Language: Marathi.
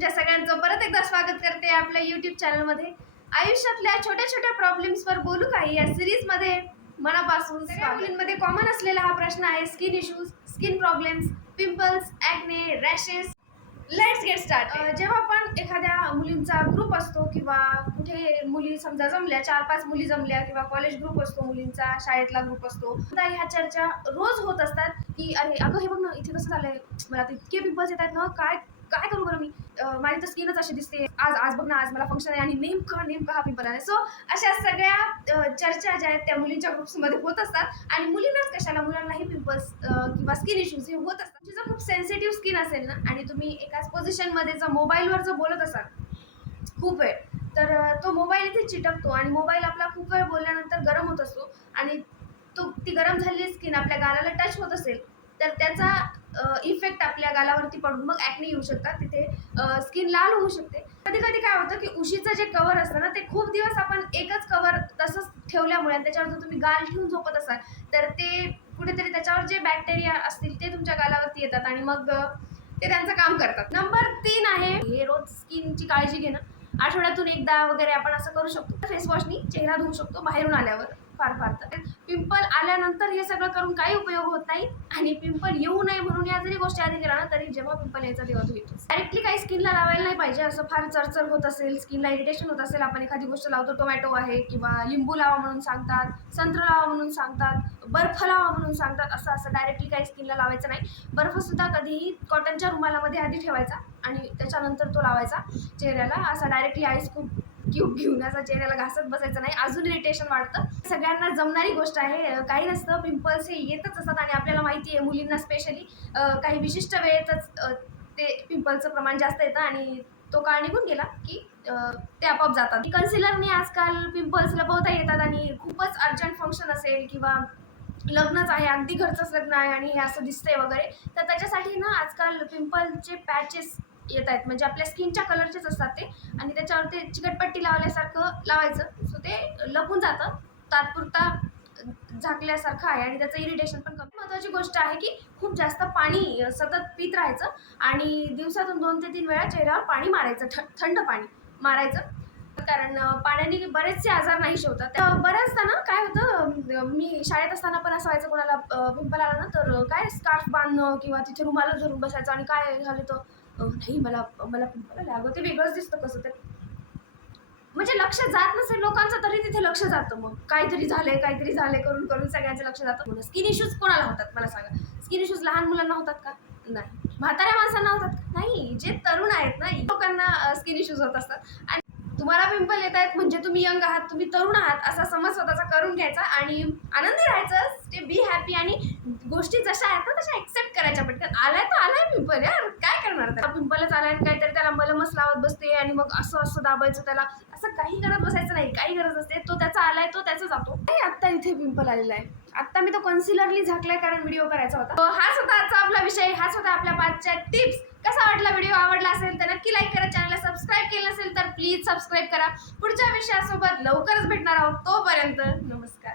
तुमच्या सगळ्यांचं परत एकदा स्वागत करते आपल्या युट्यूब चॅनलमध्ये आयुष्यातल्या छोट्या छोट्या प्रॉब्लेम्सवर बोलू काही या सिरीजमध्ये मनापासून सगळ्या मुलींमध्ये कॉमन असलेला हा प्रश्न आहे skin issues skin problems pimples acne rashes let's get start जेव्हा पण एखाद्या मुलींचा ग्रुप असतो किंवा कुठे मुली समजा जमल्या चार पाच मुली जमल्या किंवा कॉलेज ग्रुप असतो मुलींचा शाळेतला ग्रुप असतो तर ह्या चर्चा रोज होत असतात की अरे अगं हे बघ ना इथे कसं झालंय? मला तर इतके पिंपल्स येत आहेत ना काय काय करू बरं मी? माझी तर स्किनच अशी दिसते. आज आज बघ ना आज मला फंक्शन आहे आणि नेमकं नेमकं हा पिंपल आहे. सो अशा सगळ्या चर्चा ज्या आहेत त्या मुलींच्या ग्रुप्समध्ये होत असतात. आणि मुलींनाच कशाला मुलांनाही पिंपल्स किंवा स्किन इश्यूज हे होत असतात. तुझं खूप सेन्सिटिव्ह स्किन असेल ना आणि तुम्ही एकाच पोझिशनमध्ये जर मोबाईलवर जर बोलत असाल खूप वेळ तर तो मोबाईल इथे चिटकतो. आणि मोबाईल आपला खूप वेळ बोलल्यानंतर गरम होत असतो. आणि तो ती गरम झालेली स्किन आपल्या गालाला टच होत असेल तर त्याचा इफेक्ट आपल्या गालावरती पडून मग ॲक्ने येऊ शकतात. तिथे स्किन लाल होऊ शकते. कधी कधी काय होतं की उशीचं जे कवर असतं ना ते खूप दिवस आपण एकच कवर तसंच ठेवल्यामुळे आणि त्याच्यावर जर तुम्ही गाल ठेवून झोपत असाल तर ते कुठेतरी त्याच्यावर जे बॅक्टेरिया असतील ते तुमच्या गालावरती येतात आणि मग ते त्यांचं काम करतात. नंबर तीन आहे हे रोज स्किनची काळजी घेणं. आठवड्यातून एकदा वगैरे आपण असं करू शकतो. फेसवॉशनी चेहरा धुवू शकतो बाहेरून आल्यावर. फार फार. तर पिंपल आल्यानंतर हे सगळं करून काही उपयोग होत नाही. आणि पिंपल येऊ नये म्हणून या जरी गोष्टी आधी केला ना तरी जेव्हा पिंपल यायचा तेव्हा तो येतो. डायरेक्टली काही स्किनला लावायला नाही पाहिजे. असं फार चरचर होत असेल स्किनला इरिटेशन होत असेल आपण एखादी गोष्ट लावतो टोमॅटो आहे किंवा लिंबू लावा म्हणून सांगतात संत्र लावा म्हणून सांगतात बर्फ लावा म्हणून सांगतात असं असं डायरेक्टली काही स्किनला लावायचं नाही. बर्फसुद्धा कधीही कॉटनच्या रुमालामध्ये आधी ठेवायचा आणि त्याच्यानंतर तो लावायचा चेहऱ्याला. असा डायरेक्टली आईस खूप क्यूब घेऊन असा चेहऱ्याला घासत बसायचं नाही. अजून इरिटेशन वाढतं. सगळ्यांना जमणारी गोष्ट आहे. काही नसतं. पिंपल्स हे येतच असतात आणि आपल्याला माहिती आहे मुलींना स्पेशली काही विशिष्ट वेळेतच ते पिंपलचं प्रमाण जास्त येतं आणि तो काळ निघून गेला की ते आपोआप जातात. कन्सिलरने आजकाल पिंपल्स लपवता येतात आणि खूपच अर्जंट फंक्शन असेल किंवा लग्नच आहे अगदी घरचंच लग्न आहे आणि हे असं दिसतंय वगैरे. तर त्याच्यासाठी ना आजकाल पिंपलचे पॅचेस येत आहेत म्हणजे आपल्या स्किनच्या कलरचेच असतात ते. आणि त्याच्यावर ते चिकटपट्टी लावल्यासारखं लावायचं. सो ते लपून जातं. तात्पुरता झाकल्यासारखं आहे आणि त्याचं इरिटेशन पण कमी. महत्त्वाची गोष्ट आहे की खूप जास्त पाणी सतत पित राहायचं आणि दिवसातून दोन ते तीन वेळा चेहऱ्यावर पाणी मारायचं. थ थंड पाणी मारायचं. कारण पाण्याने बरेचसे आजार नाही होतात बऱ्याचदा मी शाळेत असताना पण असं व्हायचं कोणाला पिंपल आला ना तर काय स्कार्फ बांधणं किंवा तिथे रुमाला धरून बसायचं आणि काय झालं तर नाही मला मला पिंपल आलं. अगं ते वेगळंच दिसतं कसं तर. म्हणजे लक्ष जात नसेल लोकांचं तरी तिथे लक्ष जातं मग. काहीतरी झालंय काहीतरी झालंय करून करून सगळ्यांचं लक्ष जातं. स्किन इश्यूज कोणाला होतात मला सांगा? स्किन इश्यूज लहान मुलांना होतात का? नाही. म्हाताऱ्या माणसांना होतात का? नाही. जे तरुण आहेत ना लोकांना स्किन इश्यूज होत असतात. आणि तुम्हाला पिंपल येत आहेत म्हणजे तुम्ही यंग आहात तुम्ही तरुण आहात असा समज स्वतःचा करून घ्यायचा आणि आनंदी राहायचं ते बी हॅपी आणि गोष्टी जशा आहेत ना तशा ॲक्सेप्ट करायच्या पटकन. आलाय तर आलाय पिंपल यार काय करणार त्याला? पिंपलच आलाय आणि काहीतरी त्याला मलमच लावत बसते आणि मग असं असं दाबायचं त्याला. असं काही करत बसायचं नाही काही गरज असते. तो त्याचा आलाय तो त्याचा जातो. नाही आत्ता इथे पिंपल आलेला आहे. आत्ता मी तो कन्सिलरली झाकलाय कारण व्हिडिओ करायचा होता. हाच होता आजचा आपला विषय हाच होता आपल्या पाचच्या टिप्स कसा वाटला व्हिडिओ आवडला असेल तर नक्की लाईक करा चॅनलला सबस्क्राईब केलं असेल तर प्लीज सबस्क्राईब करा. पुढच्या विषयासोबत लवकरच भेटणार आहोत तोपर्यंत नमस्कार.